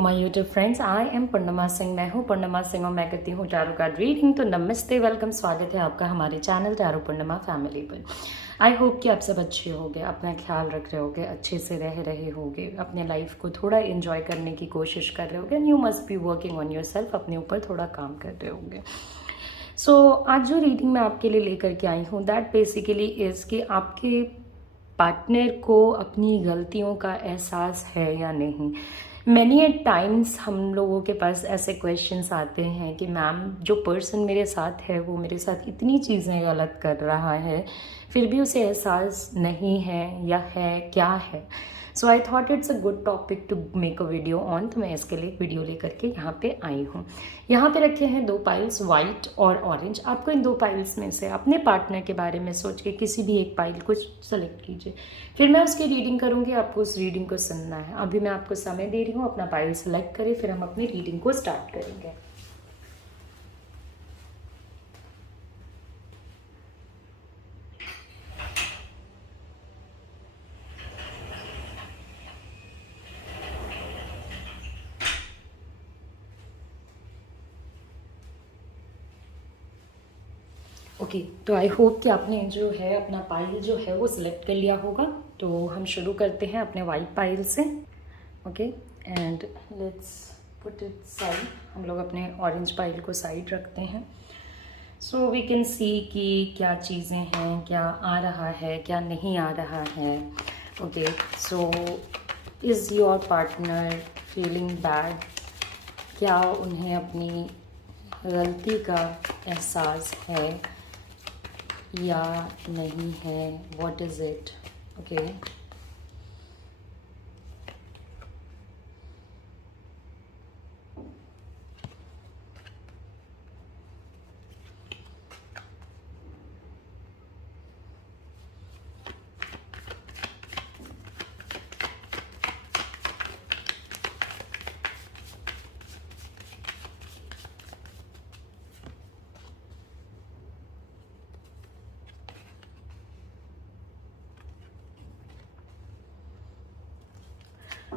My YouTube friends, I am Purnima Singh. मैं हूँ पूर्णिमा सिंह और मैं करती हूँ टैरो कार्ड रीडिंग। तो नमस्ते, वेलकम, स्वागत है आपका हमारे चैनल टैरो पूर्णिमा फैमिली पर। आई होप कि आप सब अच्छे होंगे, अपना ख्याल रख रहे होंगे, अच्छे से रह रहे होंगे, अपने लाइफ को थोड़ा एंजॉय करने की कोशिश कर रहे होंगे। And you must be working on your self, अपने ऊपर थोड़ा काम कर रहे होंगे। सो आज जो रीडिंग मैं आपके लिए लेकर के आई हूँ, दैट बेसिकली इज़ कि आपके पार्टनर को अपनी गलतियों का एहसास है या नहीं। मैनी एट टाइम्स हम लोगों के पास ऐसे क्वेश्चंस आते हैं कि मैम, जो पर्सन मेरे साथ है वो मेरे साथ इतनी चीज़ें गलत कर रहा है, फिर भी उसे एहसास नहीं है या है, क्या है। So I thought it's a good topic to make a video on. तो मैं इसके लिए एक वीडियो लेकर के यहाँ पे आई हूँ। यहाँ पे रखे हैं 2 पाइल्स, वाइट और ऑरेंज। आपको इन 2 पाइल्स में से अपने पार्टनर के बारे में सोच के किसी भी एक पाइल को सेलेक्ट कीजिए। फिर मैं उसकी रीडिंग करूँगी, आपको उस रीडिंग को सुनना है। अभी मैं आपको समय दे रही हूँ, अपना पाइल सेलेक्ट करें, फिर हम अपनी रीडिंग को स्टार्ट करेंगे। ओके, तो आई होप कि आपने जो है अपना पाइल जो है वो सिलेक्ट कर लिया होगा। तो हम शुरू करते हैं अपने वाइट पाइल से। Okay, and let's put it side. हम लोग अपने ऑरेंज पाइल को साइड रखते हैं। सो वी कैन सी कि क्या चीज़ें हैं, क्या आ रहा है, क्या नहीं आ रहा है। Okay, so is your partner feeling bad? क्या उन्हें अपनी गलती का एहसास है या नहीं है? What is it? Okay,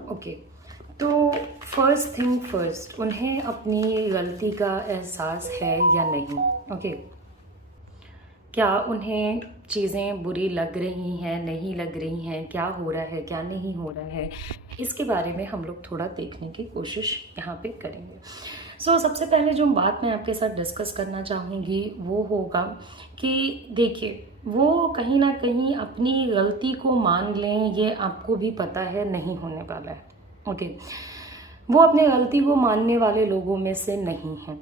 okay. तो फर्स्ट थिंग फर्स्ट, उन्हें अपनी गलती का एहसास है या नहीं? ओके, क्या उन्हें चीज़ें बुरी लग रही हैं, नहीं लग रही हैं, क्या हो रहा है, क्या नहीं हो रहा है, इसके बारे में हम लोग थोड़ा देखने की कोशिश यहाँ पे करेंगे। सो सबसे पहले जो बात मैं आपके साथ डिस्कस करना चाहूँगी वो होगा कि देखिए, वो कहीं ना कहीं अपनी गलती को मान लें, ये आपको भी पता है नहीं होने वाला है। ओके, वो अपनी गलती को मानने वाले लोगों में से नहीं हैं।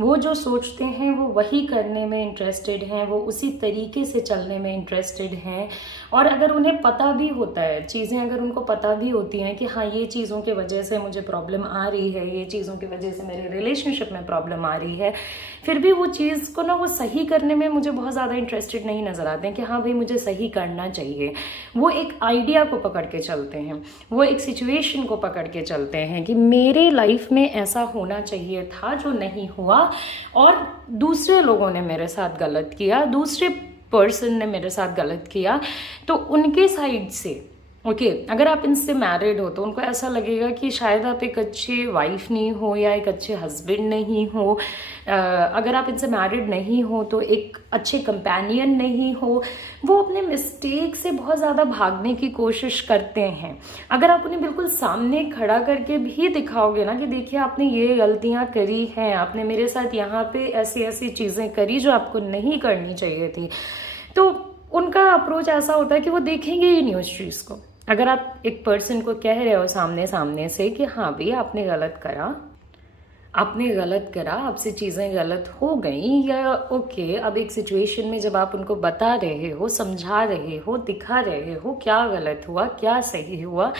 वो जो सोचते हैं वो वही करने में इंटरेस्टेड हैं, वो उसी तरीके से चलने में इंटरेस्टेड हैं। और अगर उन्हें पता भी होता है चीज़ें, अगर उनको पता भी होती हैं कि हाँ, ये चीज़ों की वजह से मुझे प्रॉब्लम आ रही है, ये चीज़ों की वजह से मेरे रिलेशनशिप में प्रॉब्लम आ रही है, फिर भी वो चीज़ को ना वो सही करने में मुझे बहुत ज़्यादा इंटरेस्टेड नहीं नज़र आते हैं कि हाँ भाई, मुझे सही करना चाहिए। वो एक आइडिया को पकड़ के चलते हैं, वो एक सिचुएशन को पकड़ के चलते हैं कि मेरे लाइफ में ऐसा होना चाहिए था जो नहीं हुआ, और दूसरे लोगों ने मेरे साथ गलत किया, दूसरे पर्सन ने मेरे साथ गलत किया, तो उनके साइड से ओके, अगर आप इनसे मैरिड हो तो उनको ऐसा लगेगा कि शायद आप एक अच्छे वाइफ नहीं हो या एक अच्छे हस्बैंड नहीं हो। अगर आप इनसे मैरिड नहीं हो तो एक अच्छे कंपेनियन नहीं हो। वो अपने मिस्टेक से बहुत ज़्यादा भागने की कोशिश करते हैं। अगर आप उन्हें बिल्कुल सामने खड़ा करके भी दिखाओगे ना कि देखिए, आपने ये गलतियाँ करी हैं, आपने मेरे साथ यहाँ पे ऐसी ऐसी चीज़ें करी जो आपको नहीं करनी चाहिए थी, तो उनका अप्रोच ऐसा होता है कि वो देखेंगे ही नहीं उस चीज़ को। अगर आप एक पर्सन को कह रहे हो सामने सामने से कि हाँ भाई, आपने गलत करा, आपने गलत करा, आपसे चीज़ें गलत हो गई, या ओके, अब एक सिचुएशन में जब आप उनको बता रहे हो, समझा रहे हो, दिखा रहे हो क्या गलत हुआ, क्या सही हुआ,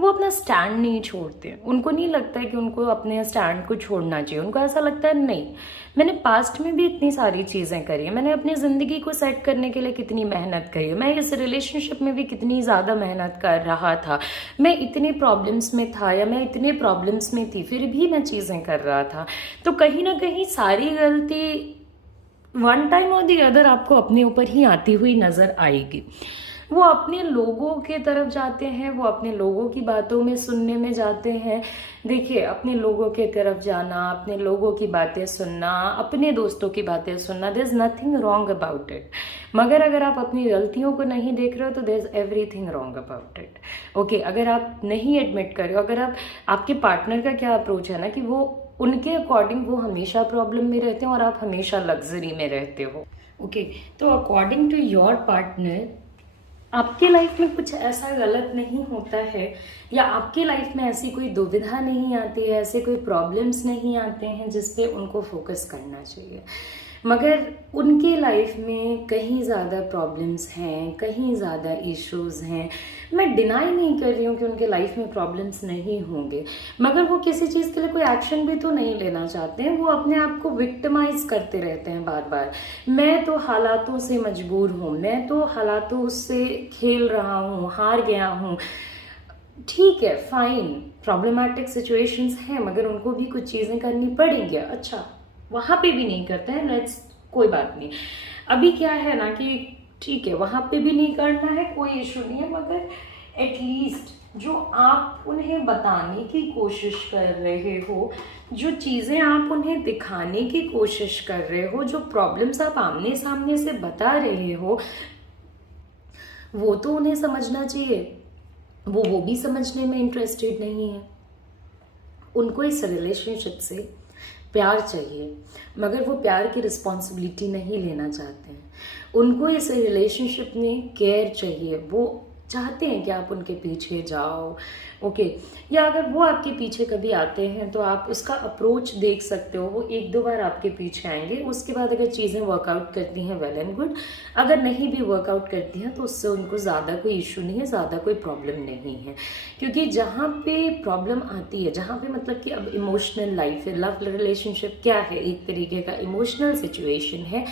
वो अपना स्टैंड नहीं छोड़ते। उनको नहीं लगता है कि उनको अपने स्टैंड को छोड़ना चाहिए। उनको ऐसा लगता है नहीं, मैंने पास्ट में भी इतनी सारी चीज़ें करी है, मैंने अपनी ज़िंदगी को सेट करने के लिए कितनी मेहनत करी है, मैं इस रिलेशनशिप में भी कितनी ज़्यादा मेहनत कर रहा था, मैं इतने प्रॉब्लम्स में था या मैं इतने प्रॉब्लम्स में थी, फिर भी मैं चीज़ें कर रहा था। तो कहीं ना कहीं सारी गलती वन टाइम और दी अदर आपको अपने ऊपर ही आती हुई नज़र आएगी। वो अपने लोगों के तरफ जाते हैं, वो अपने लोगों की बातों में सुनने में जाते हैं। देखिए, अपने लोगों के तरफ जाना, अपने लोगों की बातें सुनना, अपने दोस्तों की बातें सुनना, there is nothing wrong about it. मगर अगर आप अपनी गलतियों को नहीं देख रहे हो तो there is everything wrong about it. Okay, अगर आप नहीं एडमिट कर रहे हो, अगर आप, आपके पार्टनर का क्या अप्रोच है ना कि वो उनके अकॉर्डिंग वो हमेशा प्रॉब्लम में रहते हैं और आप हमेशा लग्जरी में रहते हो। ओके, तो अकॉर्डिंग टू योर पार्टनर आपके लाइफ में कुछ ऐसा गलत नहीं होता है, या आपके लाइफ में ऐसी कोई दुविधा नहीं आती है, ऐसे कोई प्रॉब्लम्स नहीं आते हैं जिस पे उनको फोकस करना चाहिए। मगर उनके लाइफ में कहीं ज़्यादा प्रॉब्लम्स हैं, कहीं ज़्यादा इश्यूज हैं। मैं डिनाई नहीं कर रही हूँ कि उनके लाइफ में प्रॉब्लम्स नहीं होंगे, मगर वो किसी चीज़ के लिए कोई एक्शन भी तो नहीं लेना चाहते हैं। वो अपने आप को विक्टिमाइज करते रहते हैं बार बार। मैं तो हालातों से मजबूर हूँ, मैं तो हालातों से खेल रहा हूँ, हार गया हूँ। ठीक है, फाइन, प्रॉब्लमैटिक सिचुएशंस हैं, मगर उनको भी कुछ चीज़ें करनी पड़ेंगी। अच्छा, वहाँ पे भी नहीं करते हैं, लेट्स, कोई बात नहीं। अभी क्या है ना कि ठीक है, वहाँ पे भी नहीं करना है, कोई इशू नहीं है, मगर एटलीस्ट जो आप उन्हें बताने की कोशिश कर रहे हो, जो चीज़ें आप उन्हें दिखाने की कोशिश कर रहे हो, जो प्रॉब्लम्स आप आमने सामने से बता रहे हो, वो तो उन्हें समझना चाहिए। वो भी समझने में इंटरेस्टेड नहीं है। उनको इस रिलेशनशिप से प्यार चाहिए, मगर वो प्यार की रिस्पॉन्सिबिलिटी नहीं लेना चाहते हैं। उनको इस रिलेशनशिप में केयर चाहिए, वो चाहते हैं कि आप उनके पीछे जाओ। ओके, या अगर वो आपके पीछे कभी आते हैं तो आप उसका अप्रोच देख सकते हो। वो एक दो बार आपके पीछे आएंगे, उसके बाद अगर चीज़ें वर्कआउट करती हैं, वेल एंड गुड। अगर नहीं भी वर्कआउट करती हैं तो उससे उनको ज़्यादा कोई इशू नहीं है, ज़्यादा कोई प्रॉब्लम नहीं है। क्योंकि जहाँ पे प्रॉब्लम आती है, जहाँ पे मतलब कि अब इमोशनल लाइफ है, लव रिलेशनशिप क्या है, एक तरीके का इमोशनल सिचुएशन है।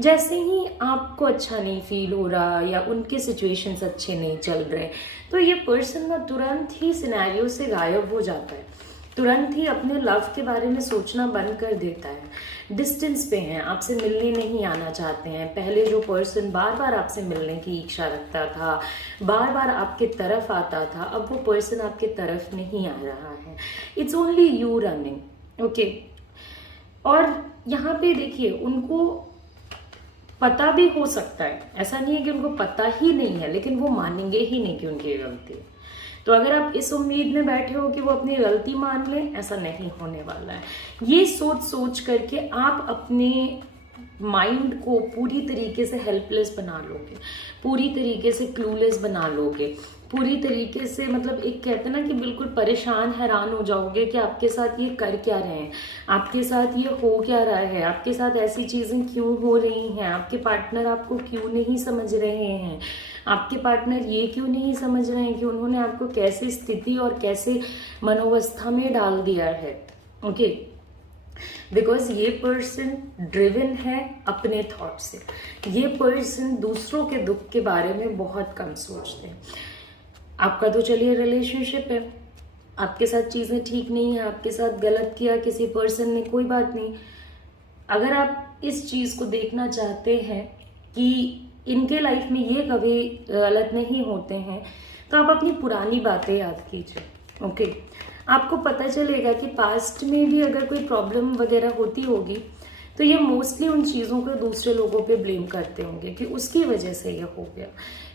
जैसे ही आपको अच्छा नहीं फील हो रहा या उनके सिचुएशंस अच्छे नहीं चल रहे, तो ये पर्सन ना तुरंत ही सिनेरियो से गायब हो जाता है, तुरंत ही अपने लव के बारे में सोचना बंद कर देता है। डिस्टेंस पे हैं, आपसे मिलने नहीं आना चाहते हैं। पहले जो पर्सन बार बार आपसे मिलने की इच्छा रखता था, बार बार आपके तरफ आता था, अब वो पर्सन आपके तरफ नहीं आ रहा है। It's only you running. Okay, और यहाँ पे देखिए, उनको पता भी हो सकता है, ऐसा नहीं है कि उनको पता ही नहीं है, लेकिन वो मानेंगे ही नहीं कि उनकी गलती है। तो अगर आप इस उम्मीद में बैठे हो कि वो अपनी गलती मान लें, ऐसा नहीं होने वाला है। ये सोच सोच करके आप अपने माइंड को पूरी तरीके से हेल्पलेस बना लोगे, पूरी तरीके से क्लूलेस बना लोगे, पूरी तरीके से मतलब एक कहते हैं ना कि बिल्कुल परेशान हैरान हो जाओगे कि आपके साथ ये कर क्या रहे हैं, आपके साथ ये हो क्या रहा है, आपके साथ ऐसी चीज़ें क्यों हो रही हैं, आपके पार्टनर आपको क्यों नहीं समझ रहे हैं, आपके पार्टनर ये क्यों नहीं समझ रहे हैं कि उन्होंने आपको कैसी स्थिति और कैसे मनोवस्था में डाल दिया है। ओके, बिकॉज ये पर्सन ड्रिवन है अपने थॉट से। ये पर्सन दूसरों के दुख के बारे में बहुत कम सोचते हैं। आपका तो चलिए रिलेशनशिप है, आपके साथ चीज़ें ठीक नहीं है, आपके साथ गलत किया किसी पर्सन ने, कोई बात नहीं। अगर आप इस चीज़ को देखना चाहते हैं कि इनके लाइफ में ये कभी गलत नहीं होते हैं, तो आप अपनी पुरानी बातें याद कीजिए। ओके, आपको पता चलेगा कि पास्ट में भी अगर कोई प्रॉब्लम वगैरह होती होगी तो ये मोस्टली उन चीज़ों को दूसरे लोगों पे ब्लेम करते होंगे कि उसकी वजह से ये हो गया,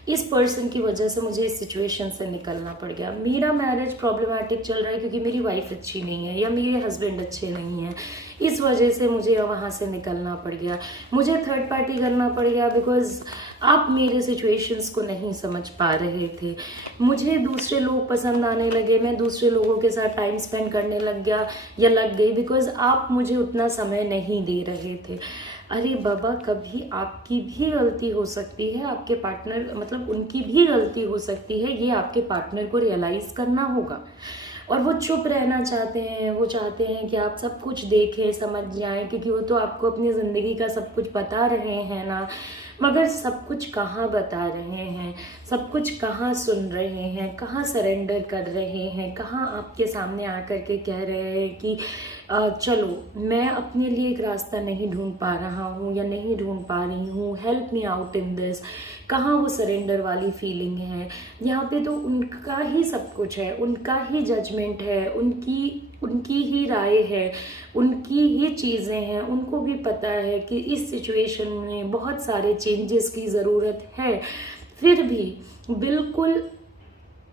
इस पर्सन की वजह से मुझे इस सिचुएशन से निकलना पड़ गया, मेरा मैरिज प्रॉब्लमैटिक चल रहा है क्योंकि मेरी वाइफ अच्छी नहीं है या मेरे हस्बैंड अच्छे नहीं हैं, इस वजह से मुझे वहाँ से निकलना पड़ गया, मुझे थर्ड पार्टी करना पड़ गया बिकॉज आप मेरे सिचुएशंस को नहीं समझ पा रहे थे, मुझे दूसरे लोग पसंद आने लगे, मैं दूसरे लोगों के साथ टाइम स्पेंड करने लग गया या लग गई बिकॉज आप मुझे उतना समय नहीं दे रहे थे। अरे बाबा, कभी आपकी भी गलती हो सकती है, आपके पार्टनर मतलब उनकी भी गलती हो सकती है, ये आपके पार्टनर को रियलाइज़ करना होगा। और वो चुप रहना चाहते हैं, वो चाहते हैं कि आप सब कुछ देखें समझ जाएं, क्योंकि वो तो आपको अपनी ज़िंदगी का सब कुछ बता रहे हैं ना, मगर सब कुछ कहाँ बता रहे हैं, सब कुछ कहाँ सुन रहे हैं, कहाँ सरेंडर कर रहे हैं, कहाँ आपके सामने आकर के कह रहे हैं कि चलो मैं अपने लिए एक रास्ता नहीं ढूंढ पा रहा हूँ या नहीं ढूंढ पा रही हूँ, help me out in this. कहाँ वो सरेंडर वाली फीलिंग है? यहाँ पे तो उनका ही सब कुछ है, उनका ही जजमेंट है, उनकी ही राय है, उनकी ही चीज़ें हैं। उनको भी पता है कि इस सिचुएशन में बहुत सारे चेंजेस की ज़रूरत है, फिर भी बिल्कुल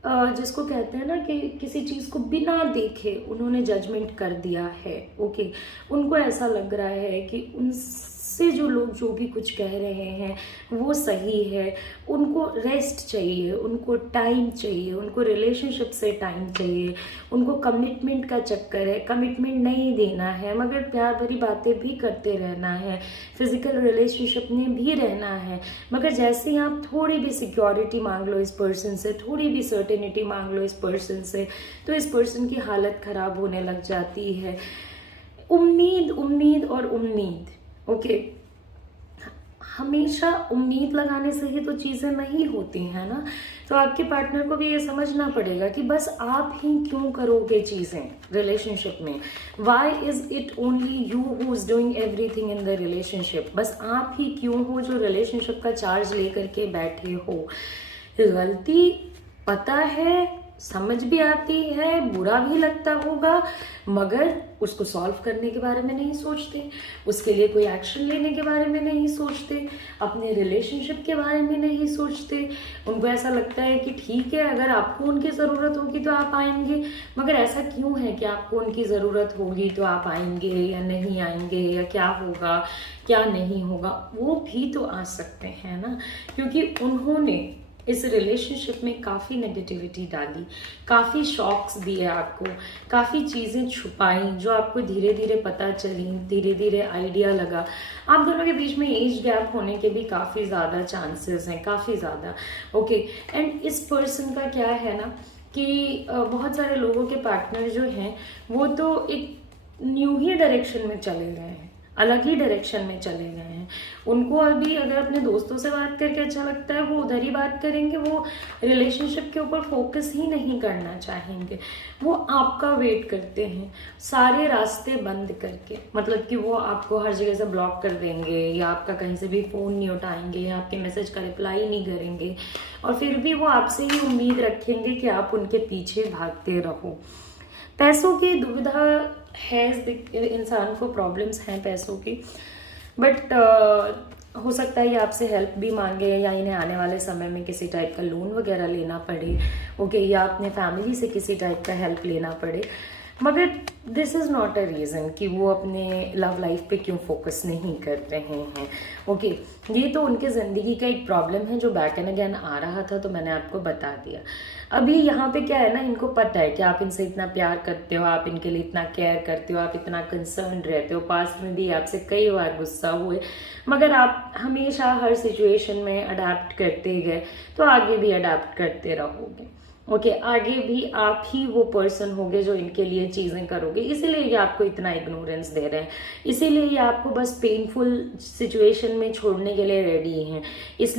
जिसको कहते हैं ना कि किसी चीज़ को बिना देखे उन्होंने जजमेंट कर दिया है। ओके, उनको ऐसा लग रहा है कि उनसे जो लोग जो भी कुछ कह रहे हैं वो सही है। उनको रेस्ट चाहिए, उनको टाइम चाहिए, उनको रिलेशनशिप से टाइम चाहिए, उनको कमिटमेंट का चक्कर है, कमिटमेंट नहीं देना है मगर प्यार भरी बातें भी करते रहना है, फिजिकल रिलेशनशिप में भी रहना है। मगर जैसे ही आप थोड़ी भी सिक्योरिटी मांग लो इस पर्सन से, थोड़ी भी सर्टेनिटी मांग लो इस पर्सन से, तो इस पर्सन की हालत खराब होने लग जाती है। उम्मीद उम्मीद और उम्मीद। ओके, हमेशा उम्मीद लगाने से ही तो चीज़ें नहीं होती हैं ना। तो आपके पार्टनर को भी ये समझना पड़ेगा कि बस आप ही क्यों करोगे चीज़ें रिलेशनशिप में। Why is it only you who is doing everything in the relationship. बस आप ही क्यों हो जो रिलेशनशिप का चार्ज लेकर के बैठे हो। गलती पता है, समझ भी आती है, बुरा भी लगता होगा, मगर उसको सॉल्व करने के बारे में नहीं सोचते, उसके लिए कोई एक्शन लेने के बारे में नहीं सोचते, अपने रिलेशनशिप के बारे में नहीं सोचते। उनको ऐसा लगता है कि ठीक है, अगर आपको उनकी ज़रूरत होगी तो आप आएंगे, मगर ऐसा क्यों है कि आपको उनकी ज़रूरत होगी तो आप आएंगे या नहीं आएंगे, या क्या होगा क्या नहीं होगा। वो भी तो आ सकते हैं ना, क्योंकि उन्होंने इस रिलेशनशिप में काफ़ी नेगेटिविटी डाली, काफ़ी शॉक्स दिए आपको, काफ़ी चीज़ें छुपाई जो आपको धीरे धीरे पता चली, धीरे धीरे आइडिया लगा। आप दोनों के बीच में एज गैप होने के भी काफ़ी ज़्यादा चांसेस हैं, काफ़ी ज़्यादा। ओके, एंड इस पर्सन का क्या है ना कि बहुत सारे लोगों के पार्टनर जो हैं वो तो एक न्यू ही डायरेक्शन में चले गए हैं, अलग ही डायरेक्शन में चले गए हैं। उनको अभी अगर अपने दोस्तों से बात करके अच्छा लगता है वो उधर ही बात करेंगे, वो रिलेशनशिप के ऊपर फोकस ही नहीं करना चाहेंगे। वो आपका वेट करते हैं सारे रास्ते बंद करके, मतलब कि वो आपको हर जगह से ब्लॉक कर देंगे, या आपका कहीं से भी फ़ोन नहीं उठाएंगे, या आपके मैसेज का रिप्लाई नहीं करेंगे, और फिर भी वो आपसे ही उम्मीद रखेंगे कि आप उनके पीछे भागते रहो। पैसों की दुविधा है, इंसान को प्रॉब्लम्स हैं पैसों की, बट हो सकता है ये आपसे हेल्प भी मांगे, या इन्हें आने वाले समय में किसी टाइप का लोन वगैरह लेना पड़े। ओके, या अपने फैमिली से किसी टाइप का हेल्प लेना पड़े, मगर this is not a reason कि वो अपने लव लाइफ पे क्यों फोकस नहीं कर रहे हैं। ओके, ये तो उनके ज़िंदगी का एक प्रॉब्लम है जो बैक एंड अगेन आ रहा था, तो मैंने आपको बता दिया। अभी यहाँ पे क्या है ना, इनको पता है कि आप इनसे इतना प्यार करते हो, आप इनके लिए इतना केयर करते हो, आप इतना कंसर्न रहते हो। पास्ट में भी आपसे कई बार गुस्सा हुए, मगर आप हमेशा हर सिचुएशन में अडेप्ट करते गए, तो आगे भी अडेप्ट करते रहोगे। ओके, आगे भी आप ही वो पर्सन होगे जो इनके लिए चीज़ें करोगे। इसीलिए ये आपको इतना इग्नोरेंस दे रहे हैं, इसीलिए ये आपको बस पेनफुल सिचुएशन में छोड़ने के लिए रेडी हैं, इस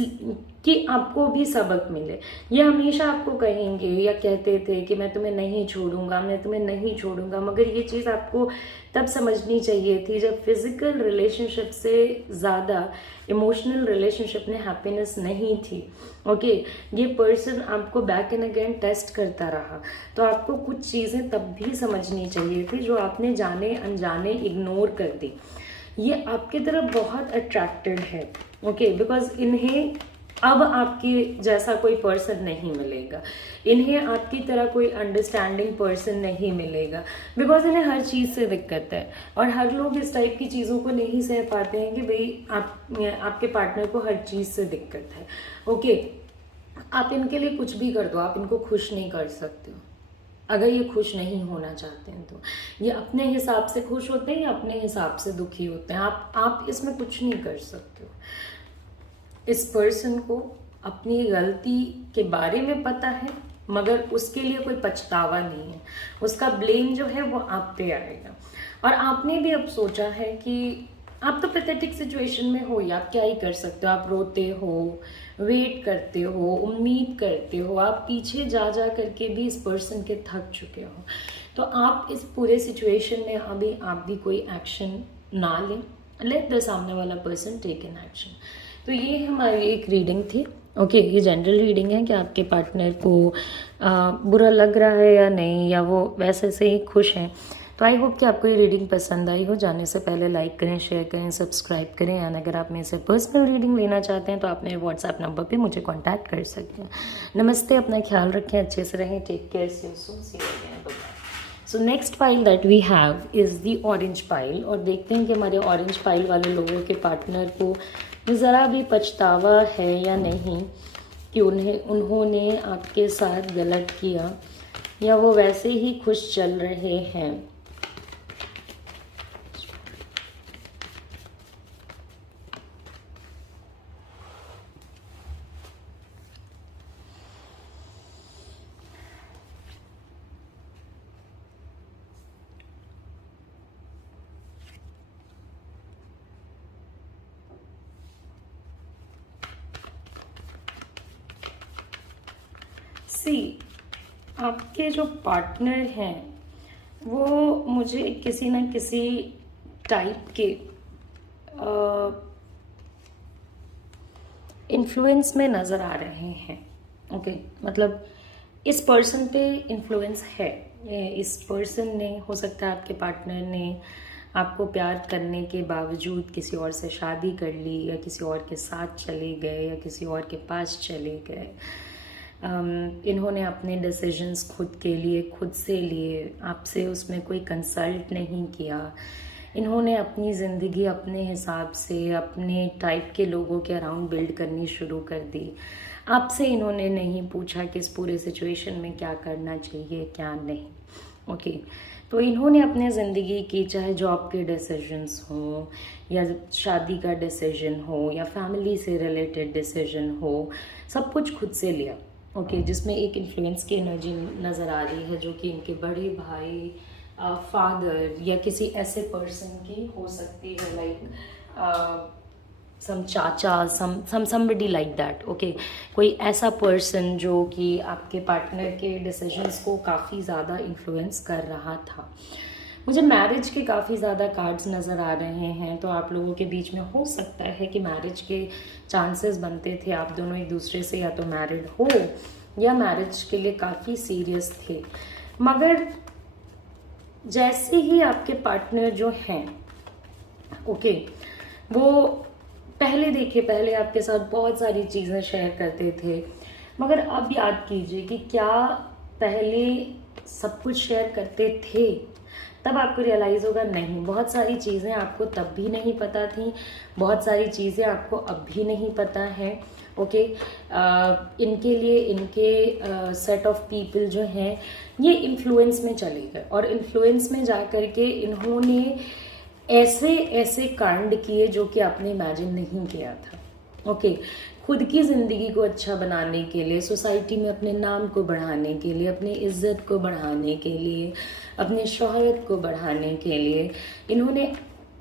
कि आपको भी सबक मिले। ये हमेशा आपको कहेंगे या कहते थे कि मैं तुम्हें नहीं छोड़ूंगा, मैं तुम्हें नहीं छोड़ूंगा, मगर ये चीज़ आपको तब समझनी चाहिए थी जब फिजिकल रिलेशनशिप से ज़्यादा इमोशनल रिलेशनशिप में हैप्पीनेस नहीं थी। ओके, ये पर्सन आपको बैक एंड अगेन टेस्ट करता रहा, तो आपको कुछ चीज़ें तब भी समझनी चाहिए थी जो आपने जाने अनजाने इग्नोर कर दी। ये आपकी तरफ बहुत अट्रैक्टेड है। ओके, बिकॉज इन्हें अब आपकी जैसा कोई पर्सन नहीं मिलेगा, इन्हें आपकी तरह कोई अंडरस्टैंडिंग पर्सन नहीं मिलेगा, बिकॉज इन्हें हर चीज़ से दिक्कत है। और हर लोग इस टाइप की चीज़ों को नहीं सह पाते हैं कि भाई आपके पार्टनर को हर चीज़ से दिक्कत है। ओके, आप इनके लिए कुछ भी कर दो, आप इनको खुश नहीं कर सकते हो। अगर ये खुश नहीं होना चाहते हैं तो ये अपने हिसाब से खुश होते हैं या अपने हिसाब से दुखी होते हैं, आप इसमें कुछ नहीं कर सकते हो। इस पर्सन को अपनी गलती के बारे में पता है, मगर उसके लिए कोई पछतावा नहीं है, उसका ब्लेम जो है वो आप पे आएगा। और आपने भी अब सोचा है कि आप तो पैथेटिक सिचुएशन में हो, या आप क्या ही कर सकते हो। आप रोते हो, वेट करते हो, उम्मीद करते हो, आप पीछे जा जा करके भी इस पर्सन के थक चुके हो। तो आप इस पूरे सिचुएशन में अभी आप भी कोई एक्शन ना लें, लेट द सामने वाला पर्सन टेक एन एक्शन। तो ये हमारी एक रीडिंग थी। ओके, ये जनरल रीडिंग है कि आपके पार्टनर को बुरा लग रहा है या नहीं, या वो वैसे से ही खुश हैं। तो आई होप कि आपको ये रीडिंग पसंद आई हो। जाने से पहले लाइक करें, शेयर करें, सब्सक्राइब करें, एंड अगर आप मेरे से पर्सनल रीडिंग लेना चाहते हैं तो आप मेरे व्हाट्सएप नंबर पे मुझे कांटेक्ट कर सकते हैं। नमस्ते, अपना ख्याल रखें, अच्छे से रहें, take care, see you soon, see you again, bye bye. So next pile that we have is the orange pile, और देखते हैं कि हमारे ऑरेंज पाइल वाले लोगों के पार्टनर को ज़रा भी पछतावा है या नहीं कि उन्होंने आपके साथ गलत किया, या वो वैसे ही खुश चल रहे हैं। सी, आपके जो पार्टनर हैं वो मुझे किसी न किसी टाइप के इन्फ्लुएंस में नज़र आ रहे हैं। ओके, मतलब इस पर्सन पे इन्फ्लुएंस है। इस पर्सन ने, हो सकता है आपके पार्टनर ने आपको प्यार करने के बावजूद किसी और से शादी कर ली, या किसी और के साथ चले गए, या किसी और के पास चले गए। इन्होंने अपने डिसीजंस खुद के लिए खुद से लिए, आपसे उसमें कोई कंसल्ट नहीं किया। इन्होंने अपनी ज़िंदगी अपने हिसाब से, अपने टाइप के लोगों के अराउंड बिल्ड करनी शुरू कर दी। आपसे इन्होंने नहीं पूछा कि इस पूरे सिचुएशन में क्या करना चाहिए, क्या नहीं। ओके, तो इन्होंने अपने ज़िंदगी की, चाहे जॉब के डिसीजंस हो, या शादी का डिसीजन हो, या फैमिली से रिलेटेड डिसीजन हो, सब कुछ खुद से लिया। ओके, जिसमें एक इन्फ्लुएंस की एनर्जी नज़र आ रही है, जो कि इनके बड़े भाई, फादर, या किसी ऐसे पर्सन की हो सकती है, लाइक सम चाचा, समबडी लाइक दैट। ओके, कोई ऐसा पर्सन जो कि आपके पार्टनर के डिसीजंस को काफ़ी ज़्यादा इन्फ्लुएंस कर रहा था। मुझे मैरिज के काफ़ी ज़्यादा कार्ड्स नज़र आ रहे हैं, तो आप लोगों के बीच में हो सकता है कि मैरिज के चांसेस बनते थे। आप दोनों एक दूसरे से या तो मैरिड हो, या मैरिज के लिए काफ़ी सीरियस थे। मगर जैसे ही आपके पार्टनर जो हैं, ओके, वो पहले आपके साथ बहुत सारी चीज़ें शेयर करते थे, मगर अब याद कीजिए कि क्या पहले सब कुछ शेयर करते थे? तब आपको रियलाइज़ होगा नहीं, बहुत सारी चीज़ें आपको तब भी नहीं पता थी, बहुत सारी चीज़ें आपको अब भी नहीं पता है। ओके, इनके लिए इनके सेट ऑफ पीपल जो हैं ये इन्फ्लुएंस में चले गए, और इन्फ्लुएंस में जा कर के इन्होंने ऐसे ऐसे कांड किए जो कि आपने इमेजिन नहीं किया था। ओके, खुद की ज़िंदगी को अच्छा बनाने के लिए, सोसाइटी में अपने नाम को बढ़ाने के लिए, अपनी इज्जत को बढ़ाने के लिए, अपनी शोहरत को बढ़ाने के लिए इन्होंने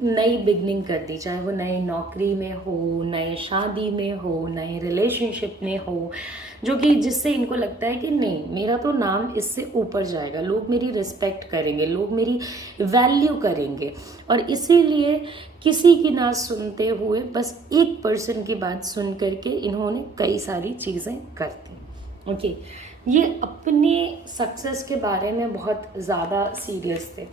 नई बिगनिंग कर दी। चाहे वो नए नौकरी में हो, नए शादी में हो, नए रिलेशनशिप में हो, जो कि जिससे इनको लगता है कि नहीं, मेरा तो नाम इससे ऊपर जाएगा, लोग मेरी रिस्पेक्ट करेंगे, लोग मेरी वैल्यू करेंगे। और इसीलिए किसी की ना सुनते हुए बस एक पर्सन की बात सुन करके इन्होंने कई सारी चीज़ें कर दी। ओके, ये अपने सक्सेस के बारे में बहुत ज़्यादा सीरियस थे।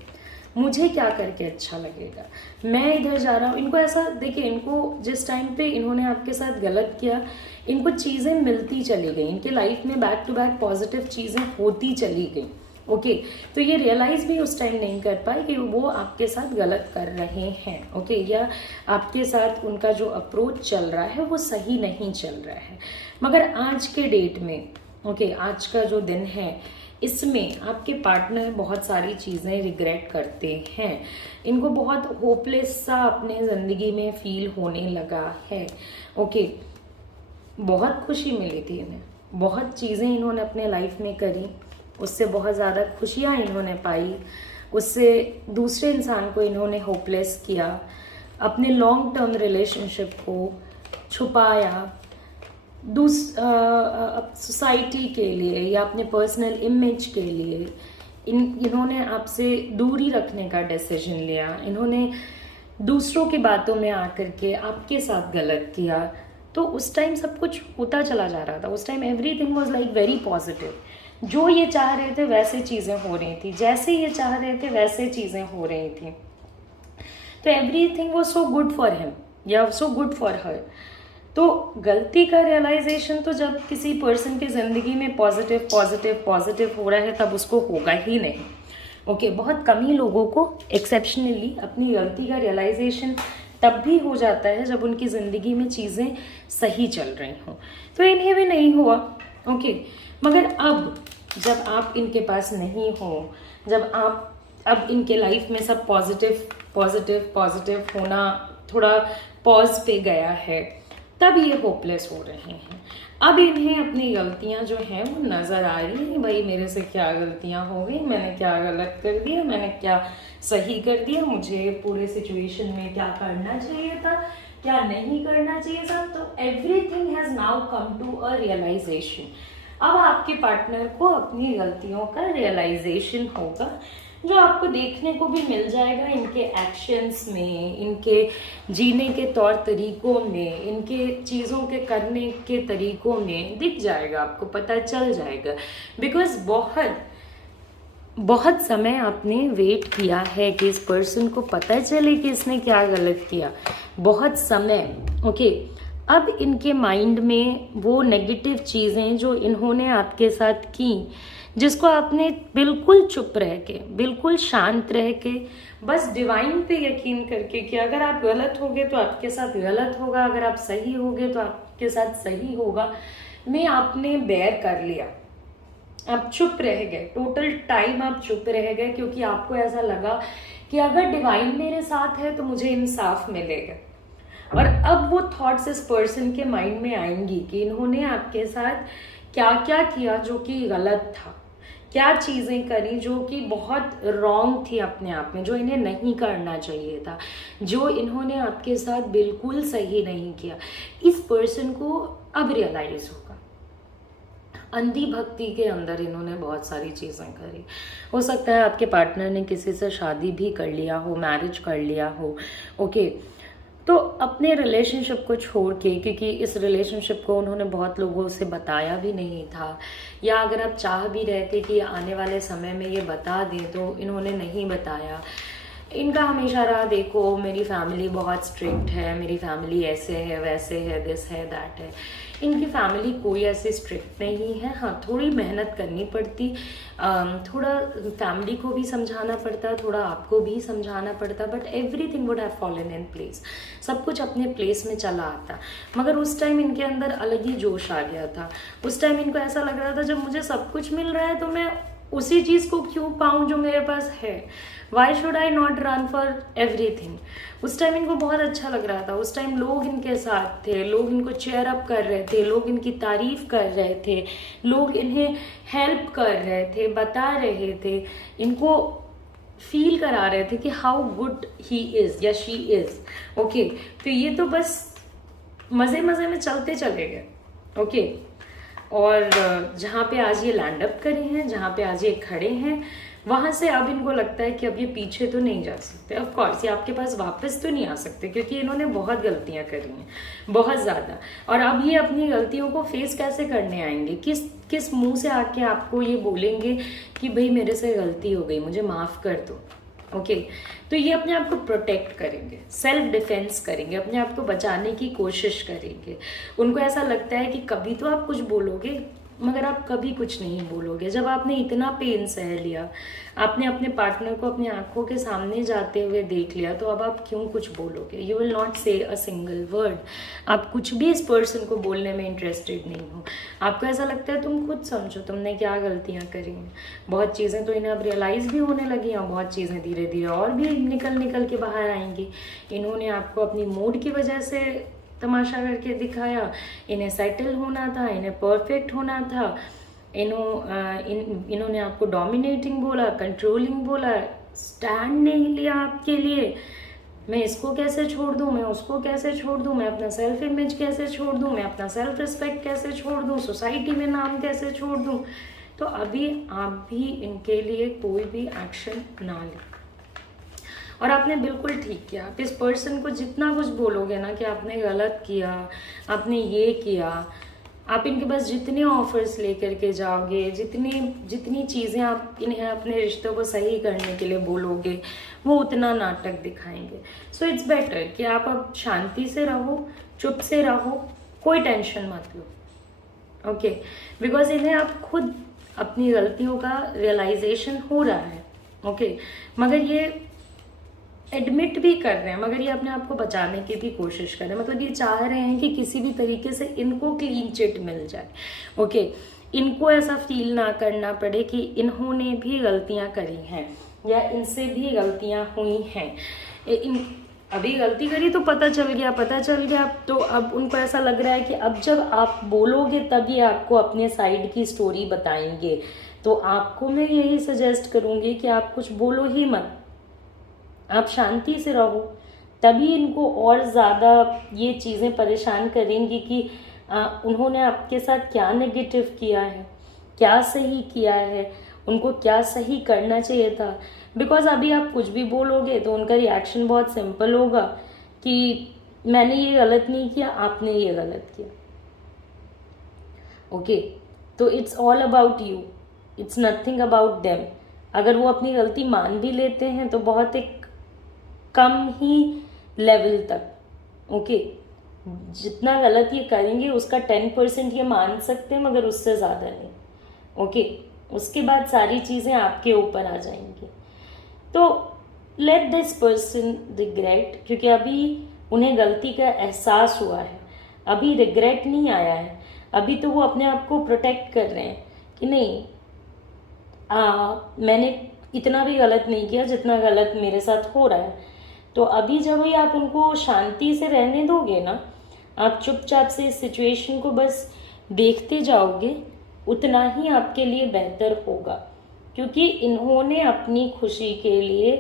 मुझे क्या करके अच्छा लगेगा, मैं इधर जा रहा हूँ। इनको ऐसा देखिए, इनको जिस टाइम पे इन्होंने आपके साथ गलत किया, इनको चीज़ें मिलती चली गई, इनके लाइफ में बैक टू बैक पॉजिटिव चीज़ें होती चली गई। ओके, तो ये रियलाइज़ भी उस टाइम नहीं कर पाए कि वो आपके साथ गलत कर रहे हैं। ओके, या आपके साथ उनका जो अप्रोच चल रहा है वो सही नहीं चल रहा है। मगर आज के डेट में, ओके, आज का जो दिन है, इसमें आपके पार्टनर बहुत सारी चीज़ें रिग्रेट करते हैं। इनको बहुत होपलेस सा अपने ज़िंदगी में फील होने लगा है। ओके, बहुत खुशी मिली थी इन्हें, बहुत चीज़ें इन्होंने अपने लाइफ में करी, उससे बहुत ज़्यादा खुशियाँ इन्होंने पाई, उससे दूसरे इंसान को इन्होंने होपलेस किया, अपने लॉन्ग टर्म रिलेशनशिप को छुपाया सोसाइटी के लिए या अपने पर्सनल इमेज के लिए। इन्होंने आपसे दूरी रखने का डिसीजन लिया, इन्होंने दूसरों की बातों में आकर के आपके साथ गलत किया। तो उस टाइम सब कुछ होता चला जा रहा था, उस time everything was like very positive. जो ये चाह रहे थे वैसे चीज़ें हो रही थी, जैसे ये चाह रहे थे वैसे चीज़ें हो रही थी। तो everything was so good for him या सो गुड फॉर हर। तो गलती का रियलाइजेशन तो जब किसी पर्सन की ज़िंदगी में पॉजिटिव पॉजिटिव पॉजिटिव हो रहा है तब उसको होगा ही नहीं। ओके, बहुत कम ही लोगों को एक्सेप्शनली अपनी गलती का रियलाइजेशन तब भी हो जाता है जब उनकी ज़िंदगी में चीज़ें सही चल रही हों। तो इन्हें भी नहीं हुआ। ओके, मगर अब जब आप इनके पास नहीं हो, जब आप अब इनके लाइफ में सब पॉजिटिव पॉजिटिव पॉजिटिव होना थोड़ा पॉज पे गया है, तब ये होपलेस हो रहे हैं। अब इन्हें अपनी गलतियां जो हैं वो नज़र आ रही हैं। भाई मेरे से क्या गलतियां हो गई, मैंने क्या गलत कर दिया, मैंने क्या सही कर दिया, मुझे पूरे सिचुएशन में क्या करना चाहिए था, क्या नहीं करना चाहिए था। तो everything has now come to a realization. अब आपके पार्टनर को अपनी गलतियों का रियलाइजेशन होगा, जो आपको देखने को भी मिल जाएगा इनके एक्शंस में, इनके जीने के तौर तरीकों में, इनके चीज़ों के करने के तरीकों में दिख जाएगा, आपको पता चल जाएगा। बिकॉज बहुत समय आपने वेट किया है कि इस पर्सन को पता चले कि इसने क्या गलत किया, बहुत समय। ओके, अब इनके माइंड में वो नेगेटिव चीज़ें जो इन्होंने आपके साथ की, जिसको आपने बिल्कुल चुप रह के, बिल्कुल शांत रह के, बस डिवाइन पे यकीन करके कि अगर आप गलत होगे तो आपके साथ गलत होगा, अगर आप सही होगे तो आपके साथ सही होगा, में आपने बेयर कर लिया। आप चुप रह गए, टोटल टाइम आप चुप रह गए, क्योंकि आपको ऐसा लगा कि अगर डिवाइन मेरे साथ है तो मुझे इंसाफ मिलेगा। और अब वो थॉट्स इस पर्सन के माइंड में आएंगी कि इन्होंने आपके साथ क्या क्या किया जो कि गलत था, क्या चीज़ें करी जो कि बहुत रॉन्ग थी अपने आप में, जो इन्हें नहीं करना चाहिए था, जो इन्होंने आपके साथ बिल्कुल सही नहीं किया। इस पर्सन को अब रियलाइज होगा। अंधी भक्ति के अंदर इन्होंने बहुत सारी चीज़ें करी। हो सकता है आपके पार्टनर ने किसी से शादी भी कर लिया हो, मैरिज कर लिया हो। ओके, तो अपने रिलेशनशिप को छोड़ के, क्योंकि इस रिलेशनशिप को उन्होंने बहुत लोगों से बताया भी नहीं था, या अगर आप चाह भी रहे थे कि आने वाले समय में ये बता दें तो इन्होंने नहीं बताया। इनका हमेशा रहा, देखो मेरी फैमिली बहुत स्ट्रिक्ट है, मेरी फैमिली ऐसे है, वैसे है, दिस है, दैट है। इनकी फैमिली कोई ऐसी स्ट्रिक्ट नहीं है। हाँ, थोड़ी मेहनत करनी पड़ती, थोड़ा फैमिली को भी समझाना पड़ता, थोड़ा आपको भी समझाना पड़ता, but everything would have fallen in place. सब कुछ अपने प्लेस में चला आता। मगर उस टाइम इनके अंदर अलग ही जोश आ गया था। उस टाइम इनको ऐसा लग रहा था जब मुझे सब कुछ मिल रहा है तो मैं उसी चीज़ को क्यों पाऊँ जो मेरे पास है। Why should I not run for everything. उस टाइम इनको बहुत अच्छा लग रहा था। उस टाइम लोग इनके साथ थे, लोग इनको चेयर अप कर रहे थे, लोग इनकी तारीफ कर रहे थे, लोग इन्हें हेल्प कर रहे थे, बता रहे थे, इनको फील करा रहे थे कि हाउ गुड ही इज़ या शी इज़। ओके, तो ये तो बस मज़े मज़े में चलते चले गए। ओके, और जहाँ पे आज ये लैंड अप करे हैं, जहाँ पे आज ये खड़े हैं, वहाँ से अब इनको लगता है कि अब ये पीछे तो नहीं जा सकते। ऑफ कोर्स ये आपके पास वापस तो नहीं आ सकते, क्योंकि इन्होंने बहुत गलतियाँ करी हैं, बहुत ज़्यादा। और अब ये अपनी गलतियों को फेस कैसे करने आएंगे, किस मुंह से आके आपको ये बोलेंगे कि भाई मेरे से गलती हो गई, मुझे माफ़ कर दो। ओके, तो ये अपने आप को प्रोटेक्ट करेंगे, सेल्फ डिफेंस करेंगे, अपने आप को बचाने की कोशिश करेंगे। उनको ऐसा लगता है कि कभी तो आप कुछ बोलोगे, मगर आप कभी कुछ नहीं बोलोगे। जब आपने इतना पेन सह लिया, आपने अपने पार्टनर को अपनी आंखों के सामने जाते हुए देख लिया, तो अब आप क्यों कुछ बोलोगे। यू विल नॉट से अ सिंगल वर्ड। आप कुछ भी इस पर्सन को बोलने में इंटरेस्टेड नहीं हो। आपको ऐसा लगता है तुम खुद समझो तुमने क्या गलतियाँ करी हैं। बहुत चीज़ें तो इन्हें अब रियलाइज़ भी होने लगी हैं, बहुत चीज़ें धीरे धीरे और भी निकल के बाहर आएंगी। इन्होंने आपको अपनी मूड की वजह से तमाशा करके दिखाया, इन्हें सेटल होना था, इन्हें परफेक्ट होना था, इन्होंने आपको डोमिनेटिंग बोला, कंट्रोलिंग बोला, स्टैंड नहीं लिया आपके लिए। मैं इसको कैसे छोड़ दूँ, मैं उसको कैसे छोड़ दूँ, मैं अपना सेल्फ इमेज कैसे छोड़ दूँ, मैं अपना सेल्फ रिस्पेक्ट कैसे छोड़ दूँ, सोसाइटी में नाम कैसे छोड़ दूँ। तो अभी आप भी इनके लिए कोई भी एक्शन ना लें। और आपने बिल्कुल ठीक किया, आप इस पर्सन को जितना कुछ बोलोगे ना कि आपने गलत किया, आपने ये किया, आप इनके पास जितने ऑफर्स लेकर के जाओगे, जितनी चीज़ें आप इन्हें अपने रिश्तों को सही करने के लिए बोलोगे, वो उतना नाटक दिखाएंगे। सो इट्स बेटर कि आप अब शांति से रहो, चुप से रहो, कोई टेंशन मत लो, ओके। बिकॉज इन्हें अब खुद अपनी गलतियों का रियलाइजेशन हो रहा है, ओके। मगर ये एडमिट भी कर रहे हैं, मगर ये अपने आप को बचाने की भी कोशिश कर रहे हैं। मतलब ये चाह रहे हैं कि किसी भी तरीके से इनको क्लीन चिट मिल जाए, ओके। इनको ऐसा फील ना करना पड़े कि इन्होंने भी गलतियां करी हैं या इनसे भी गलतियां हुई हैं। अभी गलती करी तो पता चल गया, तो अब उनको ऐसा लग रहा है कि अब जब आप बोलोगे तभी आपको अपने साइड की स्टोरी बताएंगे। तो आपको मैं यही सजेस्ट करूंगी कि आप कुछ बोलो ही मत, आप शांति से रहो। तभी इनको और ज़्यादा ये चीज़ें परेशान करेंगी कि उन्होंने आपके साथ क्या नेगेटिव किया है, क्या सही किया है, उनको क्या सही करना चाहिए था। बिकॉज अभी आप कुछ भी बोलोगे तो उनका रिएक्शन बहुत सिंपल होगा कि मैंने ये गलत नहीं किया, आपने ये गलत किया, ओके। तो it's all about you, it's nothing about them. अगर वो अपनी गलती मान भी लेते हैं तो बहुत एक कम ही लेवल तक, ओके। जितना गलत ये करेंगे उसका 10% ये मान सकते हैं, मगर उससे ज़्यादा नहीं, ओके। उसके बाद सारी चीज़ें आपके ऊपर आ जाएंगी। तो लेट दिस पर्सन रिग्रेट, क्योंकि अभी उन्हें गलती का एहसास हुआ है, अभी रिग्रेट नहीं आया है। अभी तो वो अपने आप को प्रोटेक्ट कर रहे हैं कि नहीं, मैंने इतना भी गलत नहीं किया जितना गलत मेरे साथ हो रहा है। तो अभी जब भी आप उनको शांति से रहने दोगे ना, आप चुपचाप से इस सिचुएशन को बस देखते जाओगे, उतना ही आपके लिए बेहतर होगा। क्योंकि इन्होंने अपनी खुशी के लिए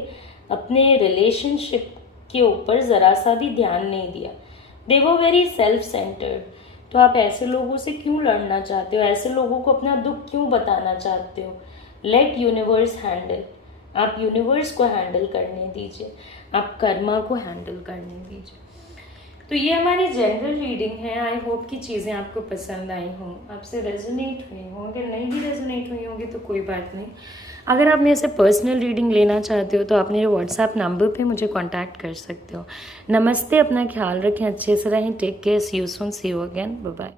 अपने रिलेशनशिप के ऊपर ज़रा सा भी ध्यान नहीं दिया। दे वर वेरी सेल्फ सेंटर्ड। तो आप ऐसे लोगों से क्यों लड़ना चाहते हो, ऐसे लोगों को अपना दुख क्यों बताना चाहते हो। लेट यूनिवर्स हैंडल, आप यूनिवर्स को हैंडल करने दीजिए, आप कर्मा को हैंडल करने दीजिए। तो ये हमारी जनरल रीडिंग है। आई होप कि चीज़ें आपको पसंद आई हों, आपसे रेजोनेट हुई हों। अगर नहीं भी रेजोनेट हुई होंगी तो कोई बात नहीं। अगर आप मेरे से पर्सनल रीडिंग लेना चाहते हो तो आप मेरे व्हाट्सएप नंबर पे मुझे कांटेक्ट कर सकते हो। नमस्ते, अपना ख्याल रखें, अच्छे से रहें, take care, see you soon, see you again, bye bye.